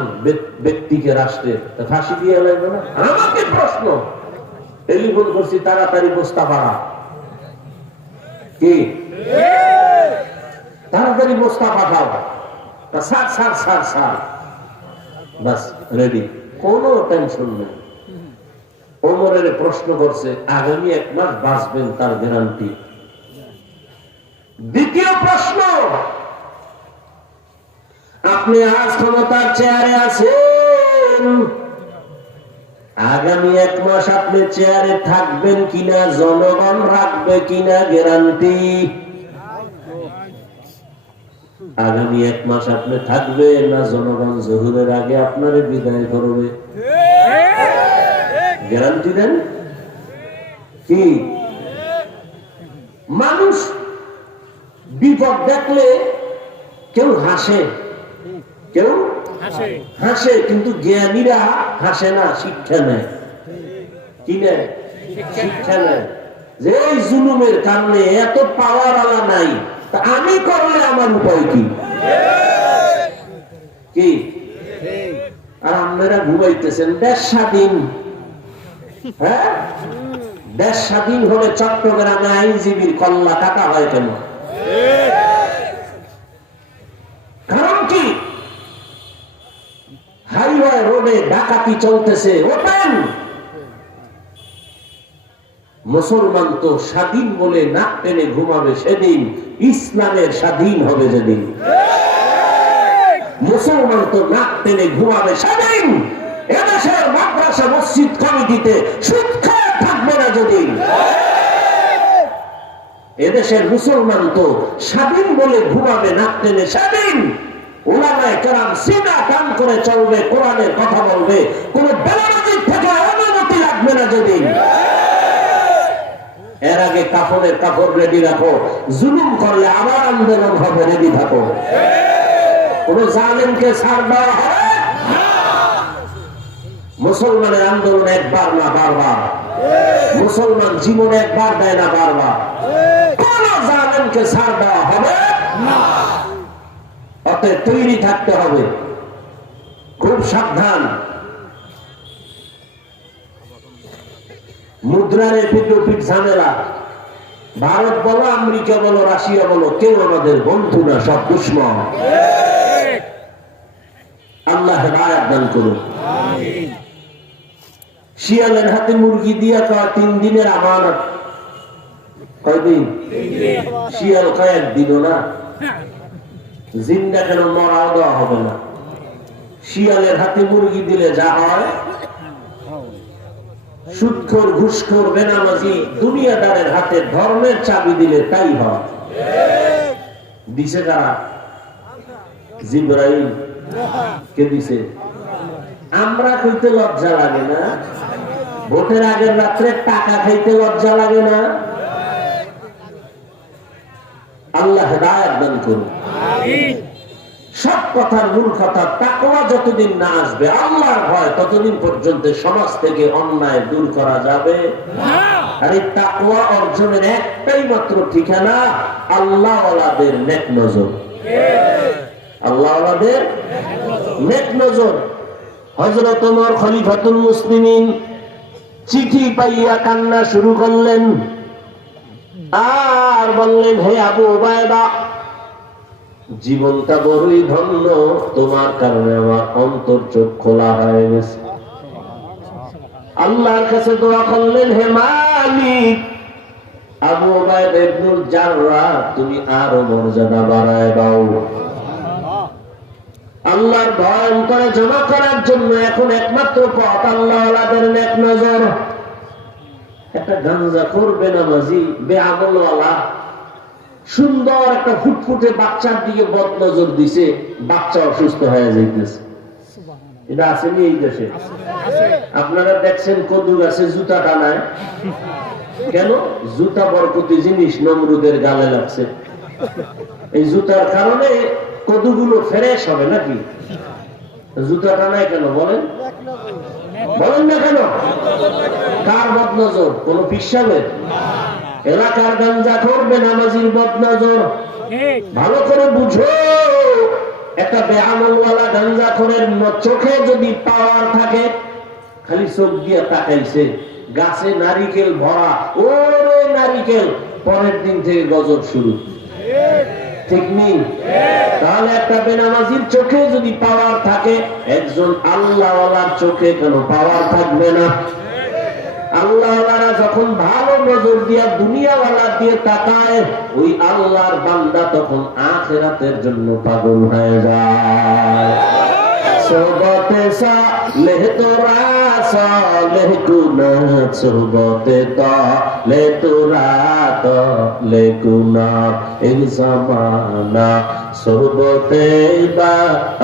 ব্যক্তিকে, রাষ্ট্রের, ফাঁসি দিয়ে লাগবে না? আমাকে প্রশ্ন, টেলিফোন করছি, তাড়াতাড়ি বস্তা পাড়া, কি তাড়াতাড়ি বস্তা পাঠাও, সার সার সার সার, বাস রেডি, কোনো টেনশন নেই। ওমরের প্রশ্ন করছে, আগামী 1 মাস বাঁচবেন, তার গ্যারান্টি। দ্বিতীয় প্রশ্ন, আপনি আজ ক্ষমতার চেয়ারে আছেন, আগামী 1 মাস আপনি চেয়ারে থাকবেন কিনা, জনগণ রাখবে কিনা গ্যারান্টি? আগামী 1 মাস আপনি থাকবেন না জনগণ জহুরের আগে আপনারে বিদায় করবে? গ্যারান্টি দেন কি? মানুষ বিপদ দেখলে কেউ হাসে, কেউ হাসে, কিন্তু জ্ঞানীরা হাসে না, শিক্ষা নেয়। কি নেয়? শিক্ষা নেয়। যে এই জুলুমের কারণে এত পাওয়ার আলা নাই, আমি করলে আমার উপায় কি? কি আর আপনারা ঘুমাইতেছেন? দেশ স্বাধীন, হ্যাঁ, দেশ স্বাধীন হলে চট্টগ্রামে আইনজীবীর কল্লা কাটা হয় কেন? কারণ কি? হাইওয়ে রোডে ডাকাতি চলতেছে, ওপেন। মুসলমান তো স্বাধীন বলে নাক টেনে ঘুমাবে সেদিন ইসলামের স্বাধীন হবে যেদিন। মুসলমান তো নাক টেনে ঘুমাবে সেদিন এদেশের মাদ্রাসা মসজিদ কমিটিতে সুদ খাওয়া থাকবে না যেদিন। এদেশের মুসলমান তো স্বাধীন বলে ঘুমাবে নাক টেনে সেদিন উলামায়ে কেরাম সিনা টান করে চলবে, কোরআনের কথা বলবে, কোন বেলাবাজির থেকে অনুমতি লাগবে না যেদিন। এর আগে কাপড়ের কাপড় রেডি রাখো, জুলুম করলে আবার আন্দোলন হবে, রেডি থাকো। কোন জালেমকে ছাড় দেওয়া হবে না। মুসলমানের আন্দোলন একবার না বারবার, মুসলমান জীবনে একবার দেয় না বারবার। কোন জালেমকে ছাড় দেওয়া হবে না। অতএব তৈরি থাকতে হবে, খুব সাবধান। মুদ্রার এপিঠ ঝামেলা, ভারত বলো, আমেরিকা বলো, রাশিয়া বলো, কেউ আমাদের বন্ধু না, সব দুশমন। আল্লাহ হেদায়েত দান করুন। শিয়ালের হাতে মুরগি দিয়া কয় 3 দিনের আমানত। কয়দিন? শিয়াল কয় 1 দিনও না। জিন্দা কেন মরাও দেওয়া হবে না। শিয়ালের হাতে মুরগি দিলে যা হয়, সুদখোর, ঘুষখোর, বেনামাজি দুনিয়াদারের হাতে ধর্মের চাবি দিলে তাই হয়। দিছে কারা? জিবরাইল। কে দিছে? আমরা কইতে লজ্জা লাগে না? ভোটের আগের রাত্রে টাকা খাইতে লজ্জা লাগে না? আল্লাহ হেদায়েত দান করুন। সব কথার মূল কথা, তাকওয়া যতদিন না আসবে, আল্লাহর ভয়, ততদিন পর্যন্ত সমাজ থেকে অন্যায় দূর করা যাবে না। আর এই তাকওয়া অর্জনের একটাই মাত্র ঠিকানা, আল্লাহওয়ালাদের নেক নজর। আল্লাহওয়ালাদের নেক নজর। হযরত ওমর খলিফাতুল মুসলিমিন চিঠি পাইয়া কান্না শুরু করলেন আর বললেন, হে আবু উবায়দা, জীবনটা বড়ই ধন্য, তোমার কারণে আমার অন্তর চোখ খোলা হয়ে গেছে। আল্লাহর কাছে দোয়া করলেন, হে মালিক, আবু উবায়দা ইবনুল জাররাহ তুমি আরো মর্যাদা বাড়ায় দাও। আল্লাহর ভয় অন্তরে জমা করার জন্য এখন একমাত্র পথ আল্লাহওয়ালাদের নেক নজর। একটা গাঞ্জাখোর, বেনামাজি, বেআমলওয়ালা সুন্দর একটা ফুটফুটে বাচ্চার দিকে বদ নজর দিছে, বাচ্চা অসুস্থ হয়ে যাইতেছে। এটা আসেনি এই দেশে? আপনারা দেখছেন কদু গাছে জুতা টানায় কেন? জুতা বরকতি জিনিস নমরুদের গালে লাগছে। এই জুতার কারণে কদুগুলো ফ্রেশ হবে নাকি? জুতা টানায় কেন বলেন? বলেন না কেন? কার বদ নজর? কোন পিসাবের? এলাকার গাঞ্জা করবে নামাজির বদনজর। ভালো করে বুঝো, একটা বেআমলওয়ালা গাঞ্জাখোরের চোখে যদি পাওয়ার থাকে, খালি চোখ দিয়া তাকাইছে, গাছে নারিকেল ভরা, ওরে নারিকেল, পরের দিন থেকে গজব শুরু। ঠিক নেই? তাহলে একটা বেনামাজির চোখে যদি পাওয়ার থাকে, একজন আল্লাহওয়ালার চোখে কেন পাওয়ার থাকবে না? আল্লাহওয়ালারা যখন ভালো নজর দিয়া দুনিয়াওয়ালা দিয়ে তাকায়, ওই আল্লাহর বান্দা তখন আখিরাতের জন্য পাগল হয়ে যায়। সোহবতে সালেহ তোরা সালেহ গুনাহ, সোহবতে তালে তোরা তালে গুনাহ, এই জামানা সোহবতে বা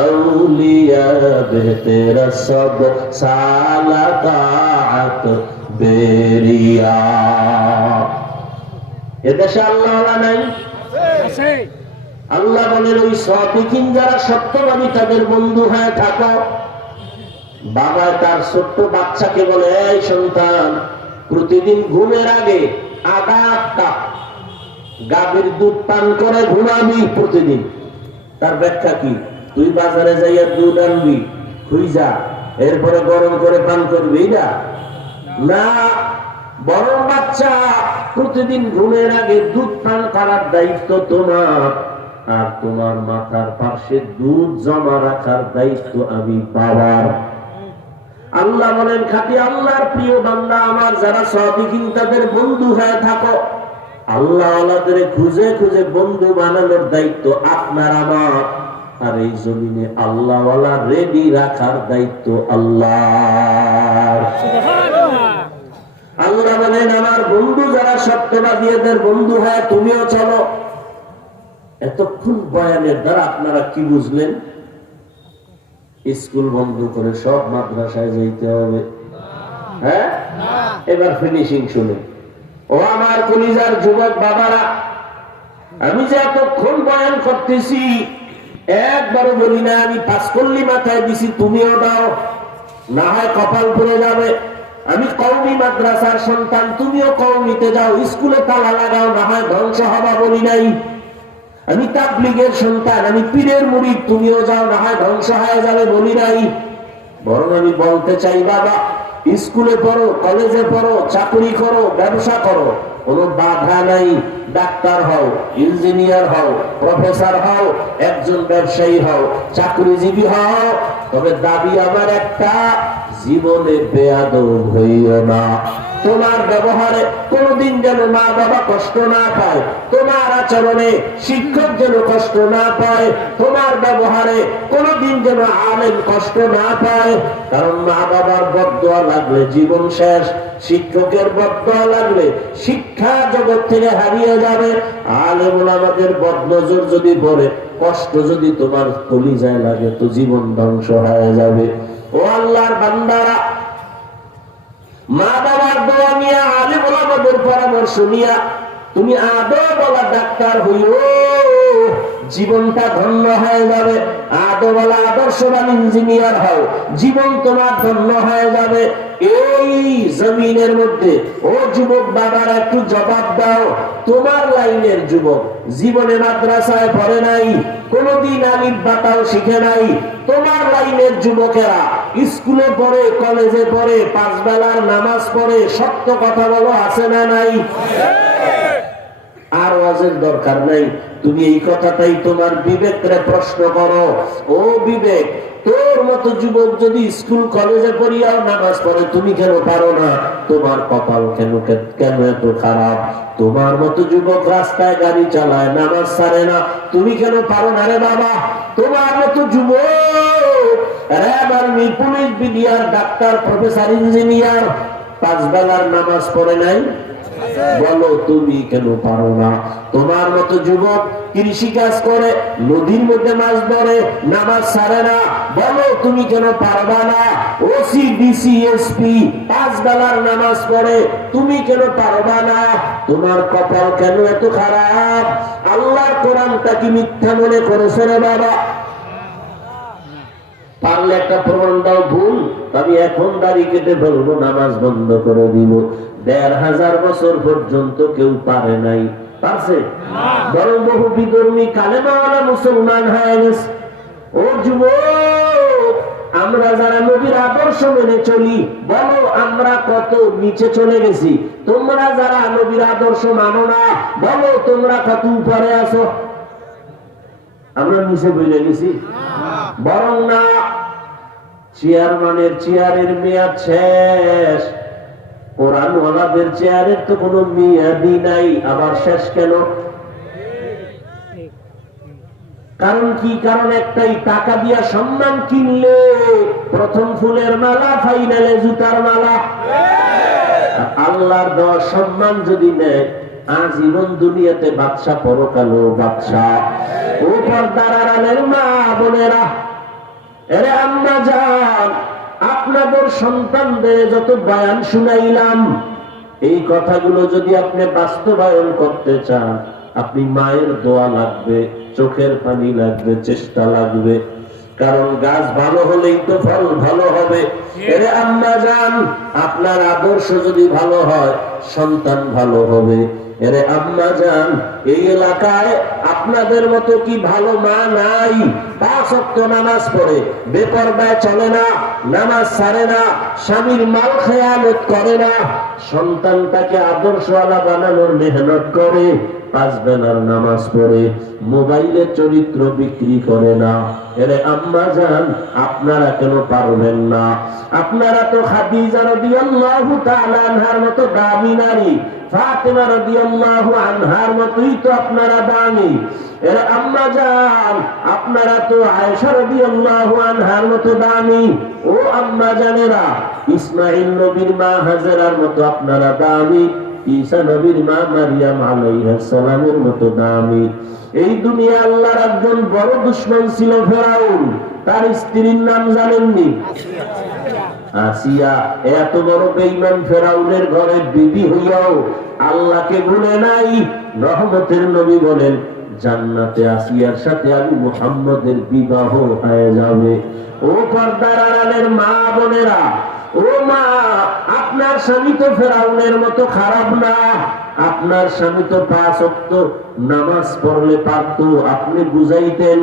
আউলিয়া বেতেরা সব সালাত বেরিয়া। এদেশে আল্লাহওয়ালা নাই? আল্লাহ বলেন, ওই সাদিকিন যারা সত্যবাদী তাদের বন্ধু হয়ে থাকো। বাবা তার ছোট্ট বাচ্চাকে বলে, এই সন্তান, প্রতিদিন ঘুমের আগে আধা কাপ গাভীর দুধ পান করে ঘুমাবি প্রতিদিন। তার ব্যাখ্যা কি? তুই বাজারে যাইয়া দুধ আনবি, খুইজা, এরপরে গরম করে পান করবি না, বরং বাচ্চা প্রতিদিন ঘুমের আগে দুধ পান করার দায়িত্ব তোমার, আর তোমার মাথার পাশে দুধ জমা রাখার দায়িত্ব আমি বাবার। আল্লাহ বলেন, খাঁটি আল্লাহর প্রিয় বান্দা আমার যারা সাদিকিন তাদের বন্ধু হয়ে থাকো। আল্লাহ আল্লাহদের খুঁজে খুঁজে বন্ধু বানানোর দায়িত্ব আপনার আমার, আর এই জমিনে আল্লাহওয়ালা রেডি রাখার দায়িত্ব আল্লাহ। আল্লাহ বলেন, আমার বন্ধু যারা সত্যবাদী এদের বন্ধু হয় তুমিও চলো। এতক্ষণ বয়ানের দ্বারা আপনারা কি বুঝলেন? স্কুল বন্ধ করে সব মাদ্রাসায় যাইতে হবে? হ্যাঁ, এবার ফিনিশিং শুনে। ও আমার কলিজার যুবক বাবারা, আমি যে এতক্ষণ বয়ান করতেছি একবারও বলি না আমি পাঁচকল্লি মাথায় দিছি তুমিও দাও, না হয় কপাল পড়ে যাবে। আমি কওমি মাদ্রাসার সন্তান, তুমিও কওমিতে যাও, স্কুলে তালা লাগাও, না হয় ধ্বংস হবা বলি নাই। আমি তাবলীগের সন্তান, আমি পীরের মুরিদ, তুমিও যাও, না হয় ধ্বংস হয়ে যাবে বলি নাই। বরং আমি বলতে চাই বাবা, স্কুলে পড়ো, কলেজে পড়ো, চাকরি করো, ব্যবসা করো, কোনো বাধা নাই। ডাক্তার হও, ইঞ্জিনিয়ার হও, প্রফেসর হও, একজন ব্যবসায়ী হও, চাকরিজীবী হও, তবে দাবি আমার একটা, জীবনে বেয়াদব হইও না। তোমার ব্যবহারে কোনদিন যেন মা বাবা কষ্ট না পায়, তোমার আচরণে শিক্ষক যেন কষ্ট না পায়, তোমার ব্যবহারে কোনদিন যেন আলেম কষ্ট না পায়। কারণ মা বাবার বদদোয়া লাগলে জীবন শেষ, শিক্ষকের বদদোয়া লাগলে শিক্ষা জগৎ থেকে হারিয়ে যাবে, আলেম ওলামাদের বদনজর যদি পড়ে, কষ্ট যদি তোমার কলিজায় লাগে তো জীবন ধ্বংস হয়ে যাবে। ও আল্লাহর বান্দারা, মা বাবার দোয়া নিয়ে, আলেম ওলামাদের পরামর্শ নিয়া তুমি আদৌ বলা ডাক্তার হইও, জীবনটা ধন্য হয়ে যাবে। আদৌ বলা আদর্শবান ইঞ্জিনিয়ার হও, জীবন তোমার ধন্য হয়ে যাবে। এই জমিনের মধ্যে ও যুবক বাবার একটু জবাব দাও, তোমার লাইনের যুবক জীবনে মাদ্রাসায় পড়ে নাই, কোনদিন আলিফ বাতাও শিখে নাই, তোমার লাইনের যুবকেরা স্কুলে পড়ে, কলেজে পড়ে, পাঁচ বেলার নামাজ পড়ে, সত্য কথা বলো, আছে না নাই? আর ওয়াজের দরকার নাই। তুমি এই কথাটাই তোমার বিবেকরে প্রশ্ন করো, ও বিবেক, তোর মতো যুবক যদি স্কুল কলেজে পড়িয়াও নামাজ পড়ে, তুমি কেন পারো না? তোমার কপাল কেন এত খারাপ? তোমার মতো যুবক রাস্তায় গাড়ি চালায়, নামাজ ছাড়ে না, তুমি কেন পারো না রে বাবা? তোমার মতো যুবক RAB, army, police, BDR, doctor, professor, engineer, পাঁচ বেলার নামাজ পড়ে নাই, বলো তুমি কেন পারো না? তোমার মতো যুবক কৃষি কাজ করে, নদীর মধ্যে মাছ ধরে, নামাজ ছাড়ে না, বলো তুমি কেন পারবা না? ওসি, ডিসি, এসপি পাঁচ বেলার নামাজ পড়ে, তুমি কেন পারবা না? তোমার কপাল কেন এত খারাপ? আল্লাহর কোরআনটা কি মিথ্যা মনে করেছো রে বাবা? পারলে একটা প্রমাণ দাও। ভুল, আমি এখন দাড়ি কেটে ফেলবো, নামাজ বন্ধ করে দিব। ১৫০০ বছর পর্যন্ত কেউ পারে নাই, পারছে? বরং বহু বিধর্মী কালেমাওয়ালা মুসলমান হয়ে গেছে। ও যুবক, আমরা যারা নবীর আদর্শ মেনে চলি, বলো আমরা কত নিচে চলে গেছি। তোমরা যারা নবীর আদর্শ মানো না, বলো তোমরা কত উপরে আছো। আমরা নিচে বলে গেছি? বরং না, চেয়ারম্যানের চেয়ারের মেয়াদ শেষ, কোরআনওয়ালাদের চেয়ারের তো কোনো মেয়াদই নাই, আবার শেষ কেন? কারণ কি? কারণ একটাই, টাকা দিয়া সম্মান কিনলে প্রথম ফুলের মালা, ফাইনালে জুতার মালা। আল্লাহর দেওয়া সম্মান যদি নেয়, আজীবন দুনিয়াতে বাদশা, পরকালেও বাদশা। ও পর্দার আড়ালের মা বোনেরা, এরে আম্মা জান, আপনাদের সন্তানদের যত বয়ান শুনাইলাম, এই কথাগুলো যদি আপনি বাস্তবায়ন করতে চান, আপনি মায়ের দোয়া লাগবে, চোখের পানি লাগবে, চেষ্টা লাগবে। কারণ গাছ ভালো হলেই তো ফল ভালো হবে। হবে। এরে আম্মা জান, আপনার আদর্শ যদি ভালো হয় সন্তান ভালো হবে। এরে আম্মা জান, এই এলাকায় আপনাদের মতো কি ভালো মা নাই? 5 ওয়াক্ত নামাজ পড়ে, বেপরদায় চলে না, নামাজ ছাড়ে না, স্বামীর মাল খেয়ালত করে না, সন্তানটাকে আদর্শওয়ালা বানানোর মেহনত করে, 5 বেলার নামাজ পড়ে, মোবাইলে চরিত্র বিক্রি করে না। এরে আম্মা জান, আপনারা কেন পারবেন না? আপনারা তো খাদিজা রাদিয়াল্লাহু তাআলা আনহার মতো দামি নারী, ফাতেমা রাদিয়াল্লাহু আনহার মতোই তো আপনারা দামি। এরে আম্মা জান, আপনারা তো আয়েশা রাদিয়াল্লাহু আনহার মতো দামি। ও আম্মা জানেরা, ইসমাঈল নবীর মা হাজেরার মতো আপনারা দামি, ঈসা নবীর মা মারিয়াম আলাইহিস সালামের মতো দামি। এই দুনিয়া আল্লাহর একজন বড় দুশমন ছিল ফেরাউন, তার স্ত্রীর নাম জানেননি? আসিয়া। এত বড় বেঈমান ফেরাউনের ঘরে বিবি হইয়াও আল্লাহকে ভুলে নাই। রহমতের নবী বলেন, জান্নাতে আসিয়ার সাথে আমি মুহাম্মদের বিবাহ হয়ে যাবে। ও পর্দার আড়ালের মা বোনেরা, ও মা, আপনার স্বামী তো ফেরাউনের মতো খারাপ না। আপনার স্বামী তো 5 ওয়াক্ত নামাজ পড়লে পারত, আপনি বুঝাইতেন,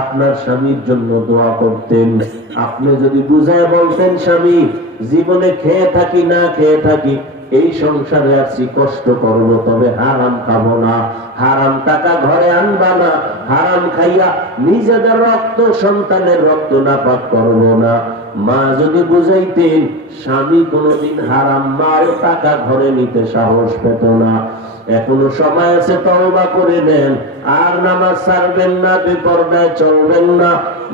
আপনার স্বামীর জন্য দোয়া করতেন। আপনি যদি বুঝায় বলতেন, স্বামী, জীবনে খেয়ে থাকি না খেয়ে থাকি, এই সংসারে আছি, কষ্ট করব, তবে হারাম খাবো না, হারাম টাকা ঘরে আনবা না, হারাম খাইয়া নিজেদের রক্ত সন্তানের রক্ত নাপাক করবো না। মা যদি বুঝাইতেন, স্বামী কোনদিন হারাম মাল টাকা ঘরে নিতে সাহস পেত না। এখনো সময় আছে, তওবা করে নেন, আর নামাজ ছাড়বেন না, বেপরদায় চলবেন না,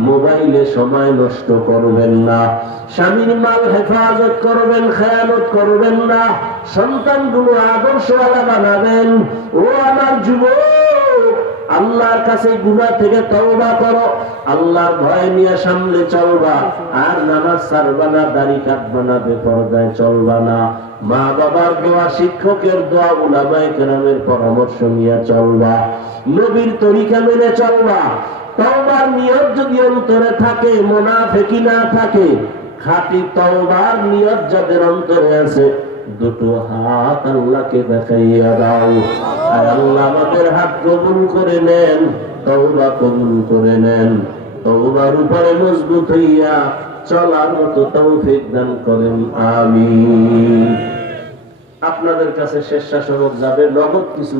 মোবাইলে সময় নষ্ট করবেন না, স্বামীর মাল হেফাজত করবেন, খেয়ানত করবেন না, সন্তানগুলো আদর্শওয়ালা বানাবেন। ও আমার যুবক, আল্লাহর কাছে গুনাহ থেকে তওবা করো, আল্লাহর ভয় নিয়ে সামনে চলবা, আর নামাজ ছাড়বা না, দাড়ি কাটবা না, বেপরদায় চলবা না, মা বাবার দোয়া, শিক্ষকের দোয়া, উলামায়ে কেরামের পরামর্শ নিয়ে চলবা, নবীর তরিকা মেনে চলবা। তওবার নিয়ত যদি অন্তরে থাকে, মুনাফিকি না থাকে, খাঁটি তওবার নিয়ত যাদের অন্তরে আছে, দুটো হাত আল্লাহকে দেখাইয়া দাও। আর আল্লাহ আমাদের হাত কবুল করে নেন, তওবা কবুল করে নেন, তওবার উপরে মজবুত হইয়া চলার মতো তৌফিক দান করেন, আমিন। আপনাদের কাছে স্বেচ্ছাসেবক যাবে, নগদ কিছু